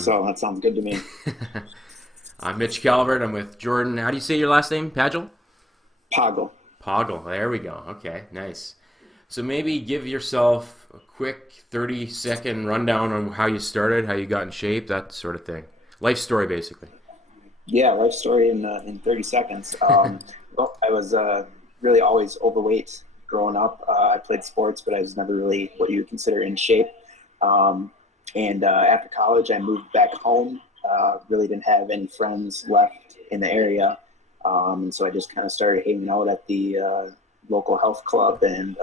So that sounds good to me. I'm Mitch Calvert. I'm with Jordan. How do you say your last name? Pagel? Poggle. Poggle. There we go. Okay, nice. So maybe give yourself a quick 30-second rundown on how you started, how you got in shape, that sort of thing. Life story, basically. Yeah, life story in 30 seconds. Well, I was really always overweight growing up. I played sports, but I was never really what you would consider in shape. Um, and after college, I moved back home. Really didn't have any friends left in the area. And so I just kind of started hanging out at the local health club and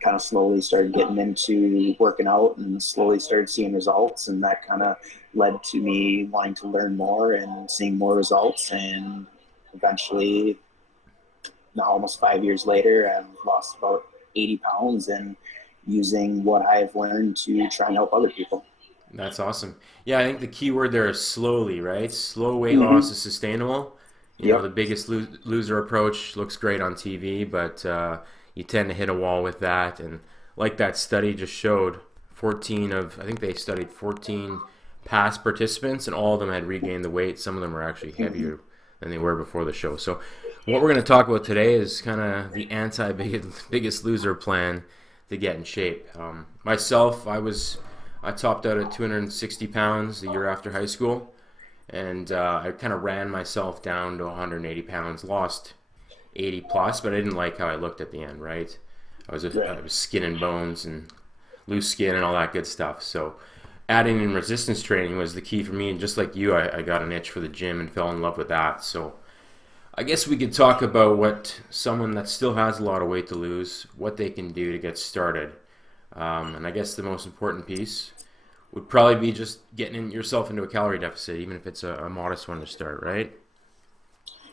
kind of slowly started getting into working out and slowly started seeing results. And that kind of led to me wanting to learn more and seeing more results. And eventually, now almost 5 years later, I've lost about 80 pounds and using what I've learned to try and help other people. That's awesome. Yeah, I think the key word there is slowly, right? Slow weight loss Mm-hmm. is sustainable. The Yep. biggest loser approach looks great on TV, but you tend to hit a wall with that. And like that study just showed, I think they studied 14 past participants, and all of them had regained the weight. Some of them were actually Mm-hmm. heavier than they were before the show. So, what we're going to talk about today is kind of the biggest loser plan to get in shape. Myself, I topped out at 260 pounds the year after high school, and I kind of ran myself down to 180 pounds, lost 80 plus, but I didn't like how I looked at the end, right? I Right. was skin and bones and loose skin and all that good stuff. So adding in resistance training was the key for me, and just like you, I got an itch for the gym and fell in love with that. So I guess we could talk about what someone that still has a lot of weight to lose, what they can do to get started. And I guess the most important piece would probably be just yourself into a calorie deficit, even if it's a modest one to start, right?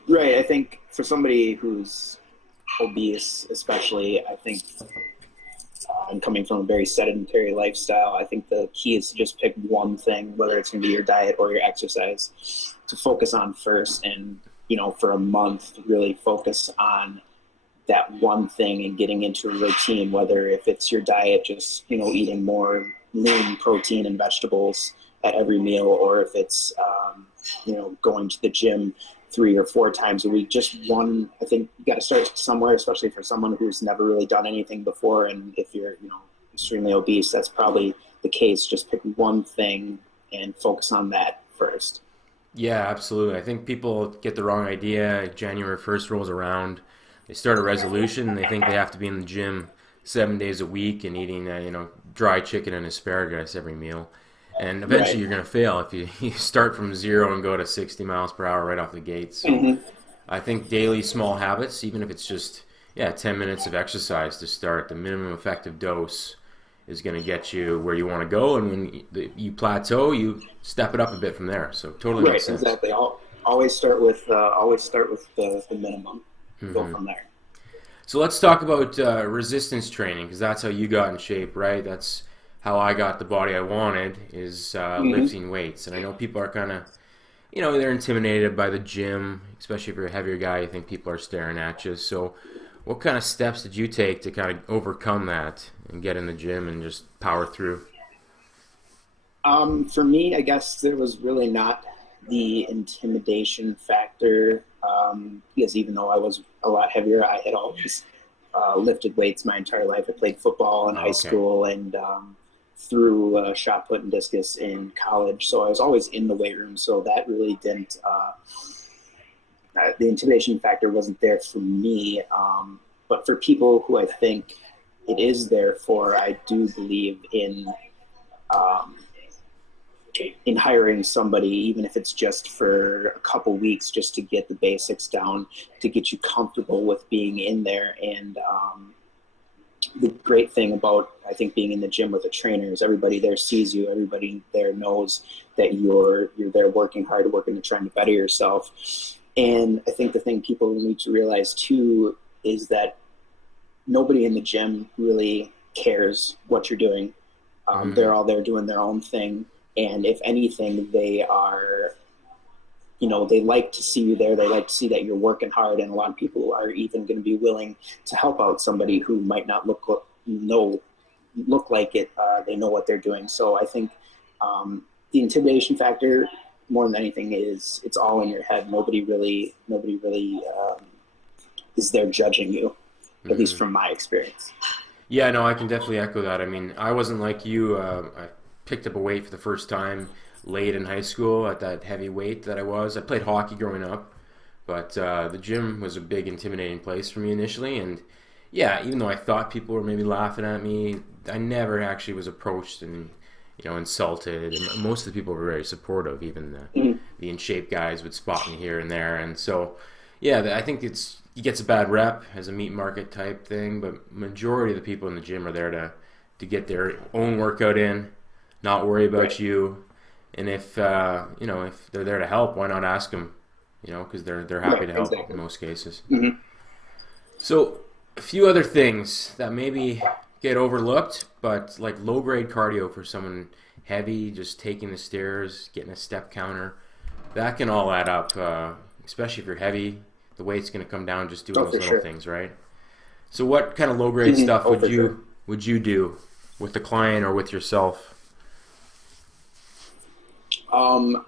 Right. I think for somebody who's obese, especially, I think and coming from a very sedentary lifestyle, I think the key is to just pick one thing, whether it's going to be your diet or your exercise, to focus on first. And, for a month, really focus on that one thing and getting into a routine, whether if it's your diet, just, eating more lean protein and vegetables at every meal, or if it's, going to the gym 3 or 4 times a week. Just one, I think you got to start somewhere, especially for someone who's never really done anything before. And if you're, extremely obese, that's probably the case. Just pick one thing and focus on that first. Yeah, absolutely. I think people get the wrong idea. January 1st rolls around, they start a resolution, and they think they have to be in the gym 7 days a week and eating, dry chicken and asparagus every meal. And eventually Right. you're going to fail if you start from zero and go to 60 miles per hour right off the gate. So Mm-hmm. I think daily small habits, even if it's just, yeah, 10 minutes of exercise to start, the minimum effective dose is going to get you where you want to go. And when you plateau, you step it up a bit from there. So totally Right. makes sense. Exactly. I'll always start with the minimum. Go Hmm. from there. So let's talk about resistance training, because that's how you got in shape, right? That's how I got the body I wanted, is Mm-hmm. lifting weights. And I know people are kind of, they're intimidated by the gym, especially if you're a heavier guy. You think people are staring at you. So what kind of steps did you take to kind of overcome that and get in the gym and just power through? For me, I guess there was really not the intimidation factor, because even though I was a lot heavier, I had always lifted weights my entire life. I played football in high Okay. school and threw shot put and discus in college. So I was always in the weight room. So that really didn't, the intimidation factor wasn't there for me. But for people who I think it is there for, I do believe um, in hiring somebody, even if it's just for a couple weeks, just to get the basics down, to get you comfortable with being in there. And the great thing about, I think, being in the gym with a trainer is everybody there sees you. Everybody there knows that you're there working hard, working to trying to better yourself. And I think the thing people need to realize too is that nobody in the gym really cares what you're doing. They're Mm, all there doing their own thing, and if anything, they are, they like to see you there. They like to see that you're working hard, and a lot of people are even going to be willing to help out somebody who might not look like it. They know what they're doing. So I think the intimidation factor more than anything is it's all in your head. Nobody really is there judging you, at least Hmm. from my experience. Yeah, no, I can definitely echo that. I mean, I wasn't like you. I picked up a weight for the first time late in high school at that heavy weight that I was. I played hockey growing up, but the gym was a big intimidating place for me initially. And yeah, even though I thought people were maybe laughing at me, I never actually was approached and insulted. And most of the people were very supportive. Even Mhm. the in shape guys would spot me here and there. And so yeah, I think it gets a bad rep as a meat market type thing, but majority of the people in the gym are there to get their own workout in, not worry about Right. you, and if they're there to help, why not ask them? Because they're happy Right. to help in Exactly. most cases. Hmm. So a few other things that maybe get overlooked, but like low grade cardio for someone heavy, just taking the stairs, getting a step counter, that can all add up. Especially if you're heavy, the weight's going to come down just doing Oh, those for little sure. things, right? So what kind of low grade Hmm. stuff Oh, would for sure. you do with the client or with yourself?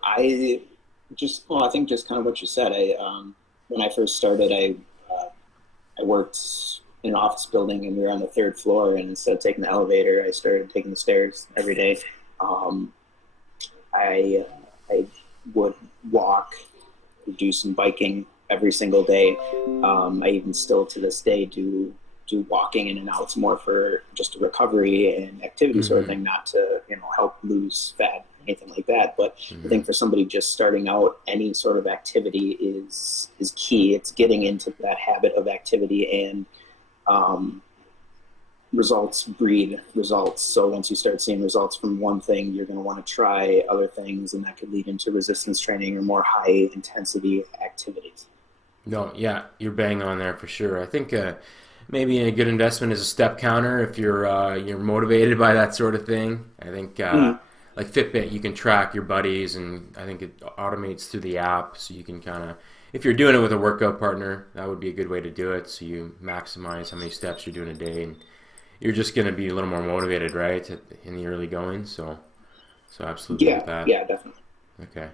I well, I think just kind of what you said. When I first started, I worked in an office building, and we were on the third floor. And instead of taking the elevator, I started taking the stairs every day. Um, I would walk, do some biking every single day. I even still to this day do walking in and outs more for just a recovery and activity sort of Mm-hmm. thing, not to help lose fat or anything like that. But I Mm-hmm. think for somebody just starting out, any sort of activity is key. It's getting into that habit of activity, and um, results breed results. So once you start seeing results from one thing, you're going to want to try other things, and that could lead into resistance training or more high intensity activities. No, yeah, you're bang on there for sure. I think maybe a good investment is a step counter if you're motivated by that sort of thing. I think Mm-hmm. like Fitbit, you can track your buddies, and I think it automates through the app, so you can kind of if you're doing it with a workout partner, that would be a good way to do it. So you maximize how many steps you're doing a day, and you're just going to be a little more motivated, right, in the early going. So absolutely with Yeah, that. yeah, definitely. Okay.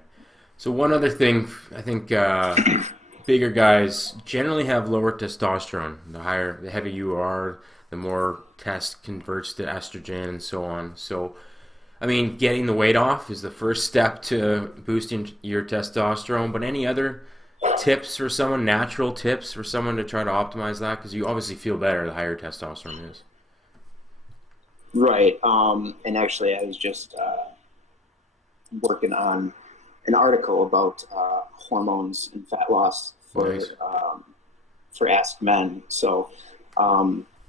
So one other thing, I think bigger guys generally have lower testosterone. The heavier you are, the more test converts to estrogen and so on. So, I mean, getting the weight off is the first step to boosting your testosterone. But any other tips for someone, natural tips for someone to try to optimize that? Because you obviously feel better the higher testosterone is. Right. And actually, I was just working on an article about hormones and fat loss Nice. for Ask Men. So,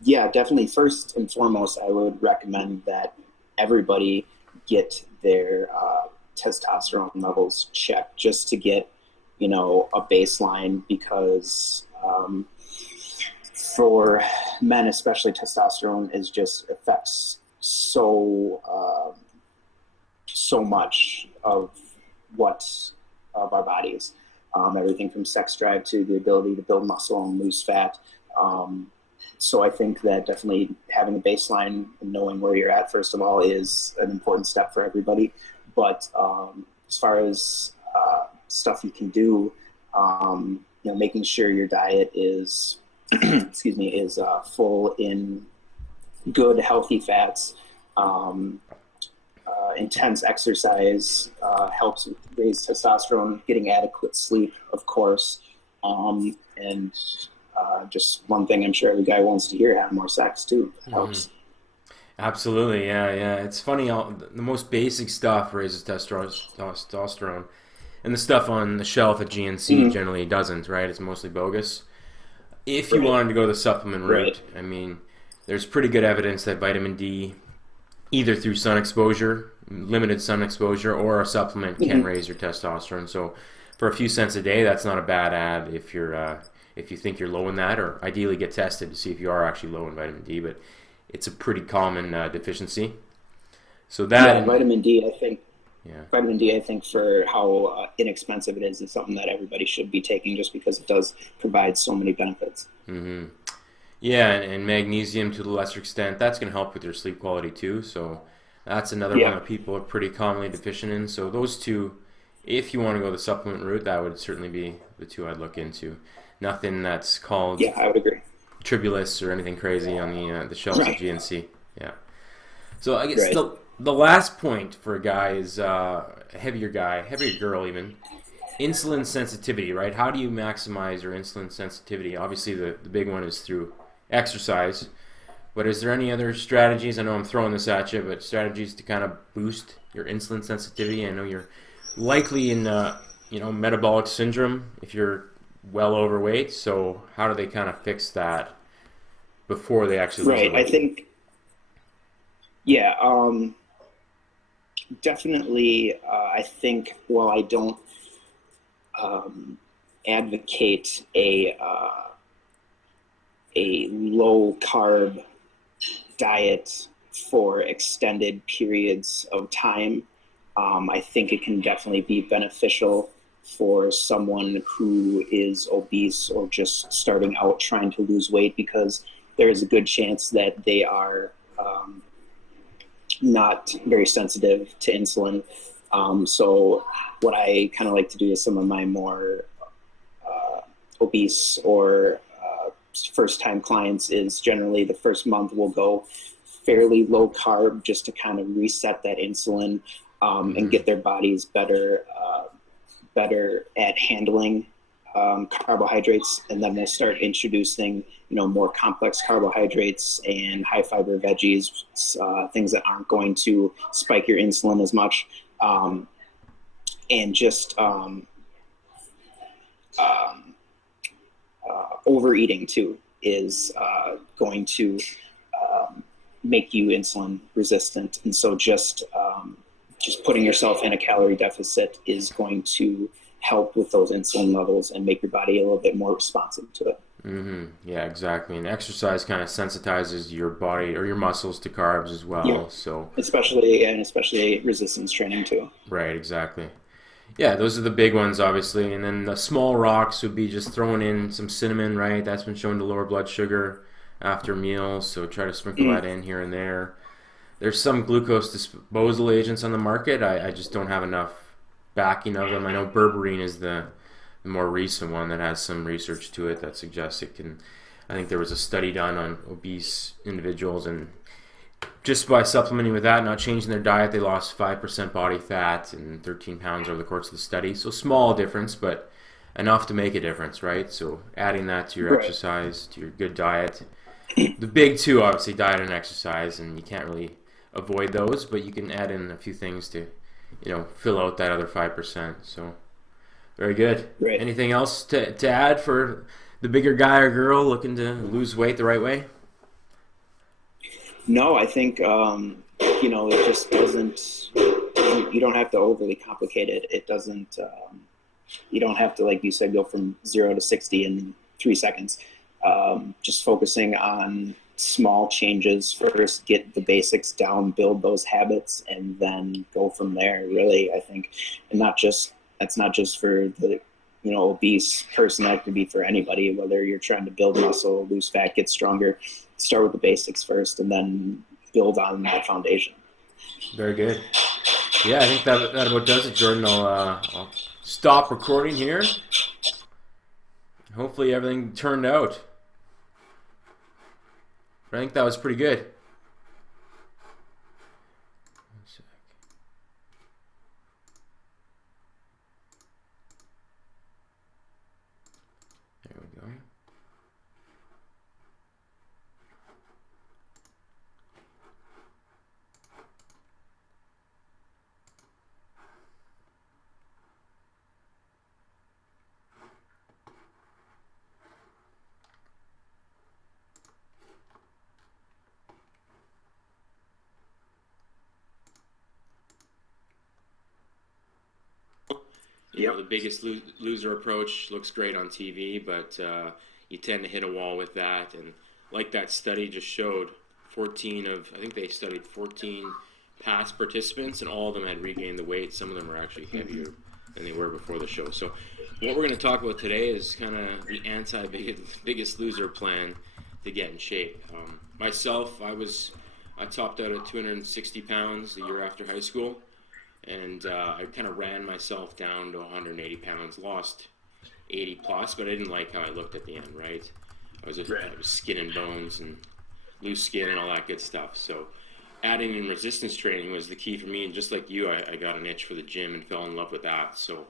yeah, definitely. First and foremost, I would recommend that everybody get their testosterone levels checked just to get a baseline, because for men especially, testosterone is just affects so much of what of our bodies. Everything from sex drive to the ability to build muscle and lose fat. So I think that definitely having a baseline and knowing where you're at, first of all, is an important step for everybody. But as far as stuff you can do, making sure your diet is, excuse me, is full in good, healthy fats. Um, Intense exercise helps raise testosterone. Getting adequate sleep, of course, and just one thing I'm sure every guy wants to hear: have more sex too. It Mm-hmm. helps. Absolutely, yeah, yeah. It's funny how the most basic stuff raises testosterone, and the stuff on the shelf at GNC Mm-hmm. generally doesn't, right? It's mostly bogus. If you Right, wanted to go the supplement right. route, I mean, there's pretty good evidence that vitamin D, either through sun exposure, limited sun exposure, or a supplement can Mm-hmm. raise your testosterone. So, for a few cents a day, that's not a bad ad if you think you're low in that, or ideally get tested to see if you are actually low in vitamin D. But it's a pretty common deficiency. So that Yeah, and yeah. vitamin D, I think for how inexpensive it is something that everybody should be taking, just because it does provide so many benefits. Hmm. Yeah, and magnesium to the lesser extent, that's going to help with your sleep quality too. So That's another one Yeah. that people are pretty commonly deficient in. So those two, if you want to go the supplement route, that would certainly be the two I'd look into. Nothing that's called Yeah, I would agree. Tribulus or anything crazy on the shelves at Right. GNC. Yeah. So I guess Right. the last point for a guy is a heavier guy, heavier girl even. Insulin sensitivity, right? How do you maximize your insulin sensitivity? Obviously, the big one is through exercise. But is there any other strategies? I know I'm throwing this at you, but strategies to kind of boost your insulin sensitivity. I know you're likely in metabolic syndrome if you're well overweight. So how do they kind of fix that before they actually lose the Right. I weight? think, yeah, definitely. I think, well, I don't um, advocate a low carb diet for extended periods of time. I think it can definitely be beneficial for someone who is obese or just starting out trying to lose weight, because there is a good chance that they are not very sensitive to insulin. So, what I kind of like to do is some of my more obese or first time clients is generally the first month will go fairly low carb just to kind of reset that insulin and Mm-hmm. get their bodies better at handling carbohydrates, and then we'll start introducing more complex carbohydrates and high fiber veggies, things that aren't going to spike your insulin as much, and just um, overeating too is going to make you insulin resistant, and so just putting yourself in a calorie deficit is going to help with those insulin levels and make your body a little bit more responsive to it. Mm-hmm. Yeah, exactly. And exercise kind of sensitizes your body or your muscles to carbs as Yeah, well. So, especially resistance training too. right, exactly. Yeah, those are the big ones, obviously. And then the small rocks would be just throwing in some cinnamon, right? That's been shown to lower blood sugar after meals. So try to sprinkle Mm, that in here and there. There's some glucose disposal agents on the market. I just don't have enough backing of them. I know berberine is the more recent one that has some research to it that suggests it can. I think there was a study done on obese individuals, and just by supplementing with that, not changing their diet, they lost 5% body fat and 13 pounds over the course of the study. So small difference, but enough to make a difference, right? So adding that to your right. exercise, to your good diet. The big two, obviously, diet and exercise, and you can't really avoid those, but you can add in a few things to, fill out that other 5%. So very good. Right. Anything else to add for the bigger guy or girl looking to lose weight the right way? No, I think it just doesn't. You don't have to overly complicate it. It doesn't. You don't have to, like you said, go from 0 to 60 in 3 seconds. Just focusing on small changes first, get the basics down, build those habits, and then go from there. Really, I think, and not just that's not just for the obese person. That can be for anybody, whether you're trying to build muscle, lose fat, get stronger. Start with the basics first, and then build on that foundation. Very good. Yeah, I think that about does it, Jordan. I'll stop recording here. Hopefully everything turned out. But I think that was pretty good. There we go. Yep. The biggest loser approach looks great on TV, but you tend to hit a wall with that. And like that study just showed, I think they studied 14 past participants, and all of them had regained the weight. Some of them were actually heavier than they were before the show. So, what we're going to talk about today is kind of the anti biggest loser plan to get in shape. Myself, I was I topped out at 260 pounds the year after high school, and I kind of ran myself down to 180 pounds, lost 80 plus, but I didn't like how I looked at the end, right? I was skin and bones and loose skin and all that good stuff. So adding in resistance training was the key for me, and just like you, I got an itch for the gym and fell in love with that. So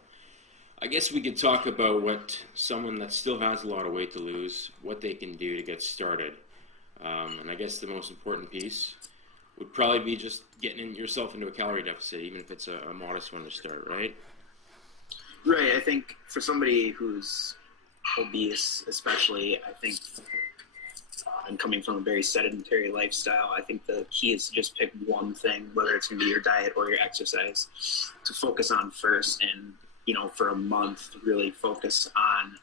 I guess we could talk about what someone that still has a lot of weight to lose, what they can do to get started. And I guess the most important piece would probably be just getting yourself into a calorie deficit, even if it's a modest one to start, right? Right. I think for somebody who's obese, especially, I think, and coming from a very sedentary lifestyle, I think the key is to just pick one thing, whether it's going to be your diet or your exercise, to focus on first, and for a month, really focus on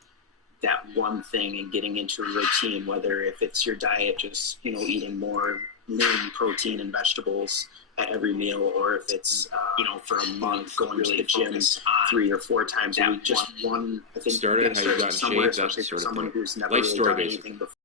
that one thing and getting into a routine, whether if it's your diet, just eating more lean protein and vegetables at every meal, or if it's for a month going to the gym 3 or 4 times a week. Just one, I think, Started how you got in somewhere, shape, that especially for sort of someone thing. who's never Life really story, done basically. anything before.